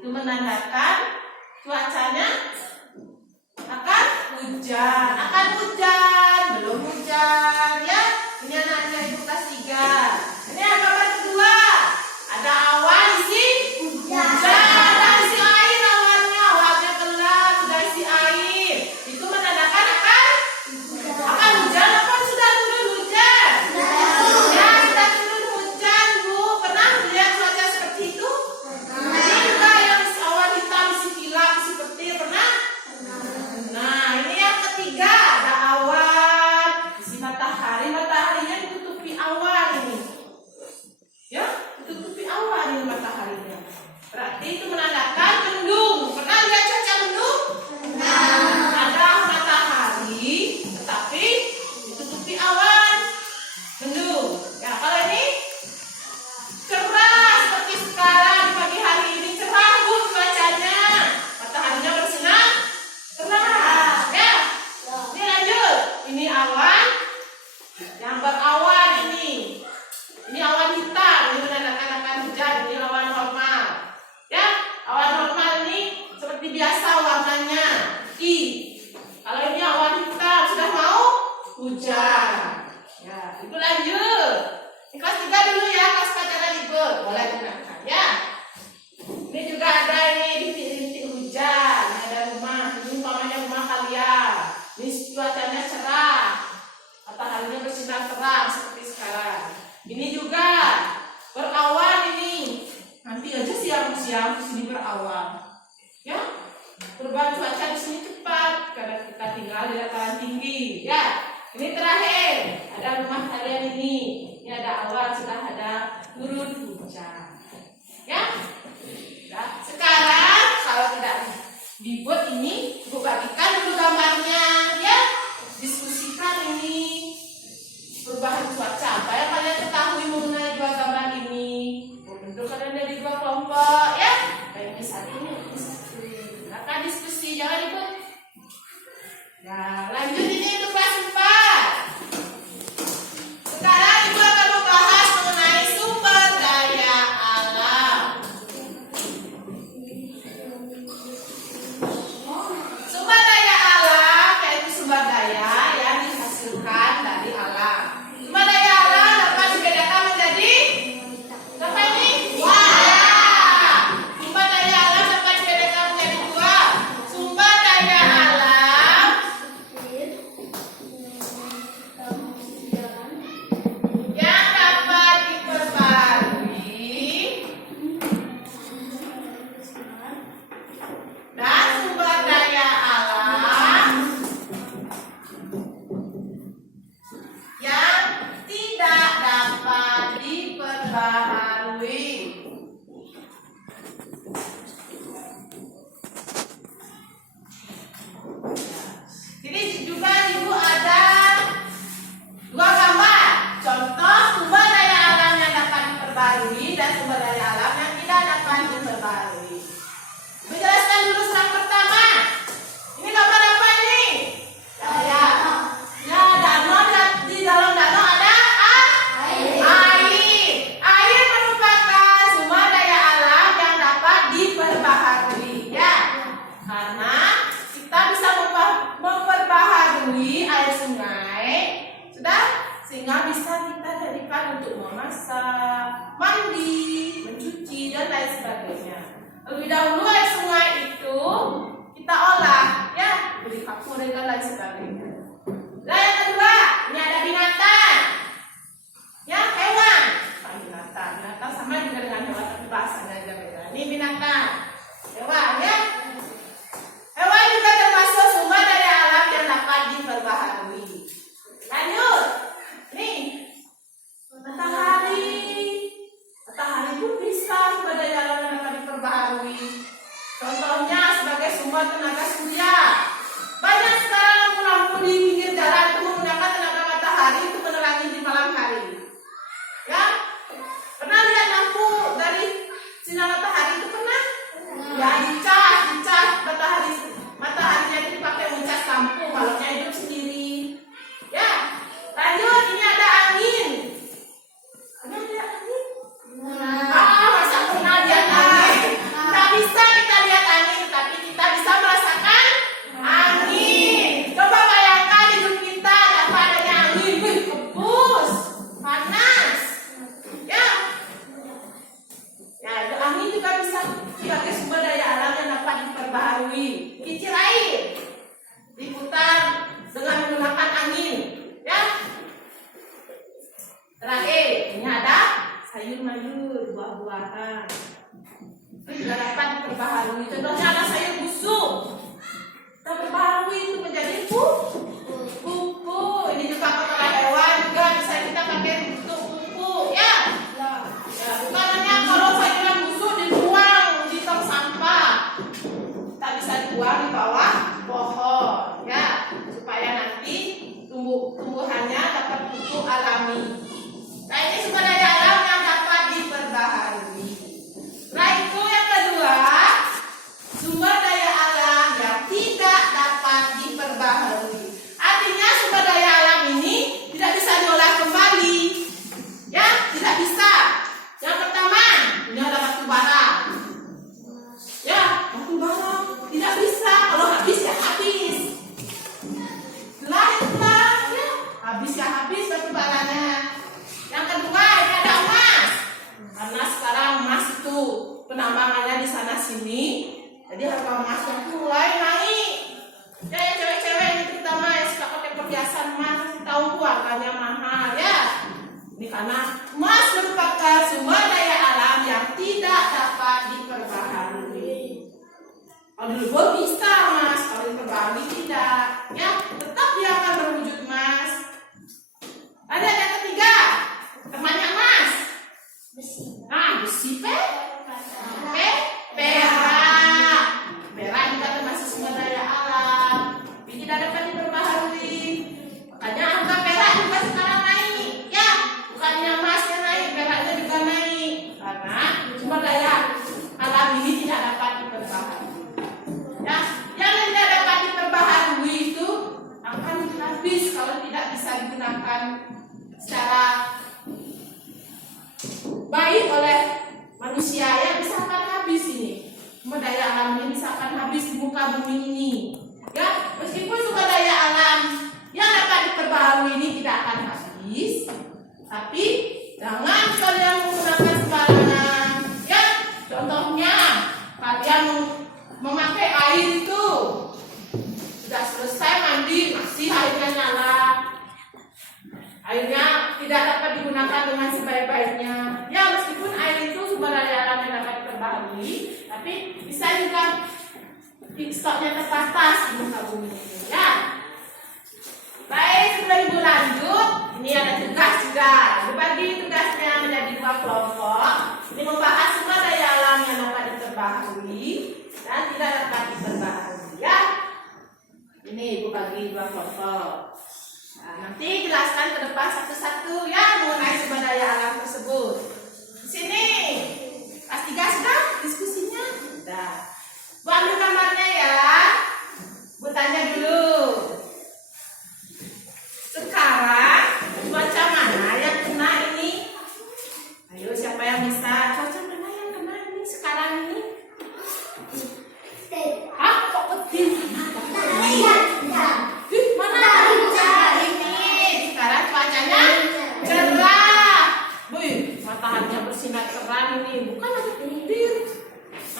Itu menandakan cuacanya akan hujan. Akan hujan, belum hujan ya. Ini anaknya Ibu kelas 3. Ini gambar kedua. Ada awan isi hujan. Ada isi air awannya. Awannya gelap, sudah isi air. Itu menandakan akan hujan apa sudah turun hujan? Ya, sudah turun hujan, Bu. Pernah melihat cuaca seperti itu? Ini juga yang awan hitam, isi kilap, isi petir. Pernah? Nah, ini yang ketiga. Ada awan, isi matahari. Mataharinya ditutupi awan ini. Ya, ditutupi awan ini mataharinya. Berarti itu menandakan mendung. Pernah lihat cuaca mendung? Ada matahari, tetapi ditutupi awan. Mendung. Ya, kalau ini cerah seperti sekarang di pagi hari ini cerah, Bu, cuacanya. Mataharinya bersinar cerah. Ya. Ini lanjut. Ini awan yang berawan ini. Ini awan hitam, ini menandakan akan hujan. Ini awan normal. Ya, awan normal ini seperti biasa warnanya I. Kalau ini awan hitam sudah mau hujan. Ya, Ibu lanjut. Ini kelas 3 dulu ya, kelas pelajaran Ibu. Boleh gunakan ya. Ini juga ada ini rintik-rintik hujan. Ini ada rumah. Ini umpamanya rumah kalian. Ini cuacanya cerah. Mataharinya bersinar terang seperti sekarang. Ini juga berawan ini. Nanti aja siang-siang di sini berawan. Ya. Perubahan cuaca di sini cepat karena kita tinggal di dataran tinggi. Ya. Ini terakhir. Ada rumah kalian ini. Ini ada awan, sudah ada turun hujan. Ya. Nah, sekarang kalau tidak dibuat ini, Ibu bagikan dulu gambarnya. Ya. Diskusikan ini perubahan cuaca. Apa yang kalian ketahui mengenai dua gambar ini? Bentuk kalian dari dua kelompok, ya. Baik, satu ini, satu. Akan diskusi, jangan ribut. Nah, lanjut ini untuk kelas 4. Sekarang Ibu akan membahas mengenai sumber daya alam. Sumber daya alam yaitu sumber daya yang dihasilkan dari alam. Sumber daya alam dapat dibedakan menjadi apa ini? Sumber daya alam dapat dibedakan menjadi 2. Sumber daya alam yang dapat diperbarui dan sumber daya alam yang tidak dapat diperbaharui. Jadi juga Ibu ada 2 gambar. Contoh sumber daya alam yang dapat diperbarui dan sumber daya alam yang tidak dapat diperbarui. Ibu jelaskan dulu slide pertama. Ini gambar apa ini? Daya. Ya, danau, di dalam danau ada air. Air merupakan sumber daya alam yang dapat diperbaharui, ya. Karena kita bisa memperbaharui air sungai, sudah, sehingga bisa kita jadikan untuk memasak, mandi, mencuci dan lain sebagainya. Lebih dahulu air sungai itu kita olah, ya, beri kapur dan lain sebagainya. Nah, yang kedua, ini ada binatang, ya, hewan. Binatang sama juga dengan hewan, tapi bahasanya aja beda. Ini binatang, hewan, ya. Hewan juga termasuk sumber daya alam yang dapat diperbaharui. Lanjut, nih, matahari. Matahari pun bisa sumber daya alam yang dapat diperbaharui. Contohnya sebagai sumber tenaga surya. Banyak sekarang lampu-lampu di pinggir jalan itu menggunakan tenaga matahari untuk menerangi di malam hari. Ya, pernah lihat lampu dari sinar matahari itu pernah? Ya, dicas mataharinya itu dipakai mencas lampu. Malamnya hidup sendiri. Ya, lanjut, ini ada angin. Ada angin? Masa pernah lihat angin? Tak bisa diperbaharui. Contohnya ada sayur busuk, kita perbaharui itu menjadi pupuk. Ini juga kotoran hewan juga bisa kita pakai untuk pupuk, ya. Ya, bukan hanya kalau sayuran busuk dibuang di tong sampah, kita bisa dibuang di bawah pohon, ya, supaya nanti tumbuhannya dapat pupuk alami. Nah, ini sumber daya alam yang dapat diperbaharui. Nah, itu yang kedua, sumber daya alam yang tidak dapat diperbaharui. Artinya sumber daya alam ini tidak bisa diolah kembali, ya, tidak bisa. Yang pertama, ini ada batu bara, ya, batu bara tidak bisa. Kalau habis ya habis. Habis ya habis batu baranya. Yang kedua, ini ada emas. Karena sekarang emas itu penambangannya di sana sini, jadi harga emasnya mulai naik. Ya, yang cewek-cewek ini terutama yang suka pakai perhiasan emas, tahu harganya mahal, ya. Ini karena emas merupakan sumber daya alam yang tidak dapat diperbaharui. Kalau dulu bisa emas, kalau diperbaharui tidak, ya, tetap dia akan berwujud emas. Ada yang ketiga, temannya emas. Besi. Nah, besi perak. Perak juga termasuk sumber daya alam, tapi tidak dapat diperbaharui. Makanya harga perak juga sekarang naik, ya. Bukannya emasnya naik, peraknya juga naik. Karena sumber daya alam ini tidak dapat diperbaharui. Ya, yang tidak dapat diperbaharui itu akan habis kalau tidak bisa digunakan secara baik oleh manusia, ya, bisa akan habis ini. Sumber daya alam ini bisa akan habis di muka bumi ini. Ya, meskipun sumber daya alam yang dapat diperbaharui ini tidak akan habis, tapi jangan kalian menggunakan sembarangan. Ya, contohnya kalian memakai air itu sudah selesai mandi masih airnya nyala. Airnya tidak dapat digunakan dengan sebaik-baiknya. Ya, meskipun air itu sumber daya alam yang dapat diperbaharui, tapi bisa juga stoknya terbatas di muka bumi ini, ya. Baik, sebelum ibu lanjut, ini ada tugas juga. Dibagi tugasnya menjadi 2 kelompok. Ini membahas sumber daya alam yang dapat diperbaharui dan tidak dapat diperbaharui, ya. Ini ibu bagi 2 kelompok. Nah, nanti jelaskan ke depan satu-satu, ya, mengenai sumber daya alam tersebut. Di sini kelas 3 sudah diskusinya. Sudah. Bu ambil gambarnya, ya. Bu tanya dulu. Sekarang cuaca mana yang kena ini? Ayo, siapa yang bisa? Cuaca mana yang kena ini sekarang ini? Hah? Kok kecil? Mana? Ini sekarang cuacanya cerah. Wih, mataharinya bersinar terang ini. Bukan ada petir.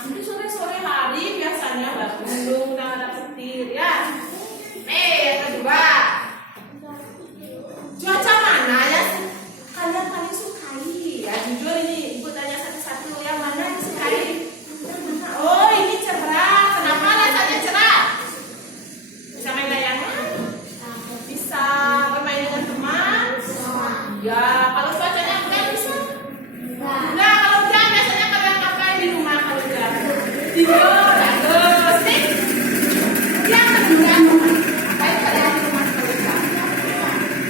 Nanti sore-sore hari biasanya ada mendung dan ada petir, ya. Yang kedua, cuaca mana ya kalian paling sukai? Ya, jujur ini ibu tanya satu-satu, yang mana yang disukai? Oh, ini cerah. Kenapa rasanya cerah? Bisa main layangan? Bisa bermain dengan teman? Ya, kalau cuacanya enggak bisa? Enggak, kalau hujan biasanya kalian pakai di rumah kalau hujan. Tidur, bagus. Nih, yang kedua, baik kalian di rumah kalau hujan.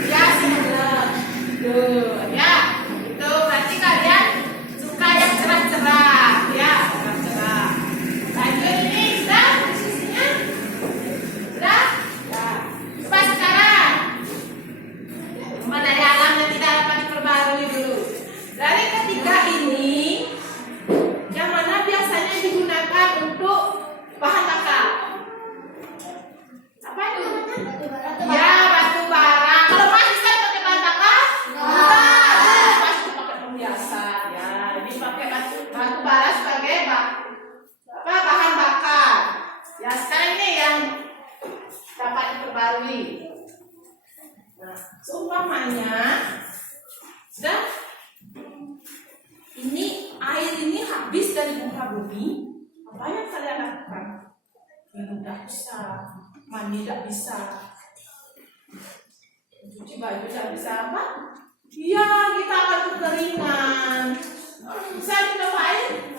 Ya, sebelah. Tidur, ya. Itu berarti kalian suka yang cerah-cerah, ya, cerah-cerah. Lanjut ini, sudah diskusinya? Sudah? Ya. Coba sekarang sumber daya alam yang tidak dapat diperbaharui dulu. Dari ketiga ini, yang mana biasanya digunakan untuk bahan bakar? Apa itu? Ya, batu bara. Kalau masih bisa pakai bahan bakar? Enggak. Masih pakai pembiasan. Ya, ini pakai batu bara sebagai bahan bakar. Ya, sekarang ini yang dapat diperbarui. Nah, seumpamanya sudah ini air ini habis dari muka bumi, Apa yang kalian lakukan? Minum tidak bisa, mandi tidak bisa, cuci baju tidak bisa apa? Iya, kita akan kekeringan. Bisa dicobain?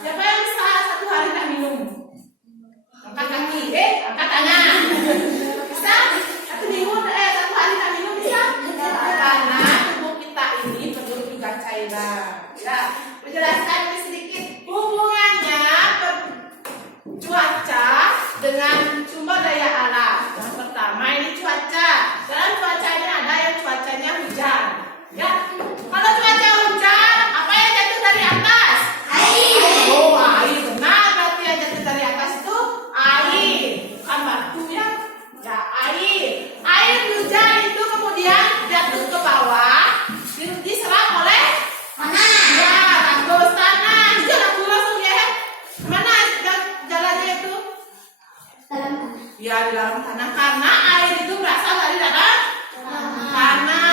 Siapa yang bisa 1 hari tidak minum? Angkat kaki, angkat tangan. Bisa? 1 minggu, 1 hari tidak minum bisa? Karena tubuh kita ini perlu juga cairan. Ya, menjelaskan ini sedikit hubungannya cuaca dengan sumber daya alam. Yang pertama ini cuaca. Dalam cuaca ini ada yang cuacanya hujan. Ya, kalau cuaca hujan, apa yang jatuh dari atas? Air. Oh, air. Benar, berarti yang jatuh dari atas itu air, bukan batu ya. Ya, air. Air hujan itu kemudian jatuh ke bawah, diserap oleh tanah. Ya, bagus tanah. Jalan langsung ya. Mana jalannya itu? Dalam tanah. Ya, di dalam tanah. Karena air itu berasal dari dalam tanah.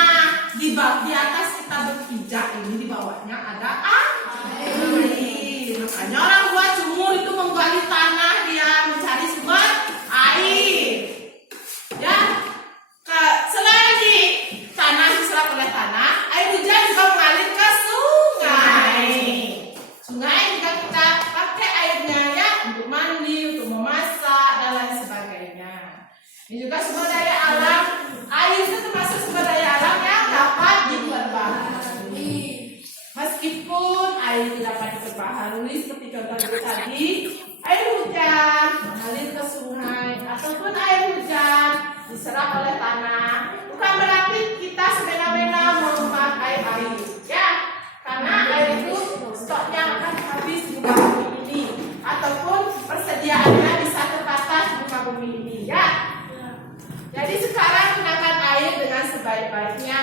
Di atas kita berpijak ini, di bawahnya ada air. Makanya orang buat sumur itu menggali tanah, dia mencari sumber air. Ya, selain di tanah diserap oleh tanah, air hujan juga mengalir ke sungai. Sungai juga kita pakai airnya ya untuk mandi, untuk memasak dan lain sebagainya. Ini juga sumber daya alam. Air itu termasuk sumber daya alam yang dapat diperbaharui. Meskipun air itu dapat diperbaharui seperti contoh tadi, air hujan mengalir ke sungai ataupun air hujan diserap oleh tanah, bukan berarti kita semena-mena memakai air, ya. Karena air itu stoknya akan habis di muka bumi ini, ataupun persediaannya bisa terbatas di muka bumi ini, ya. Jadi sekarang gunakan air dengan sebaik-baiknya.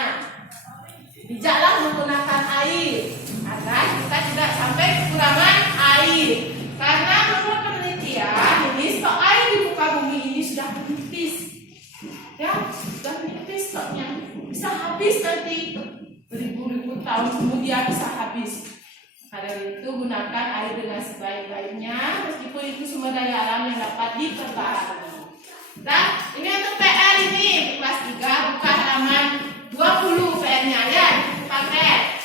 Bijaklah menggunakan air agar kita tidak sampai kekurangan air. Karena menurut penelitian ini stok air di muka bumi ini sudah menipis. Ya, sudah menipis stoknya. Bisa habis nanti beribu-ribu tahun kemudian bisa habis. Karena itu gunakan air dengan sebaik-baiknya, meskipun itu sumber daya alam yang dapat diperbaharui. Dan ini untuk PR ini kelas 3 buka halaman 20 PR-nya ya, pakai.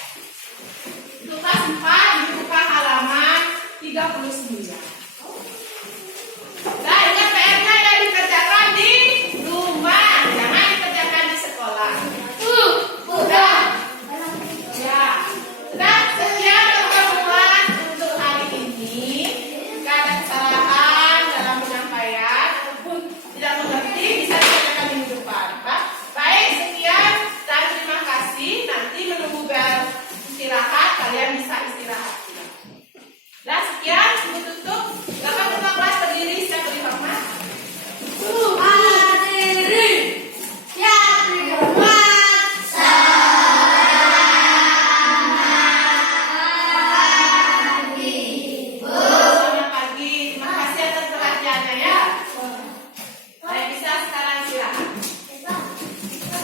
Untuk kelas 4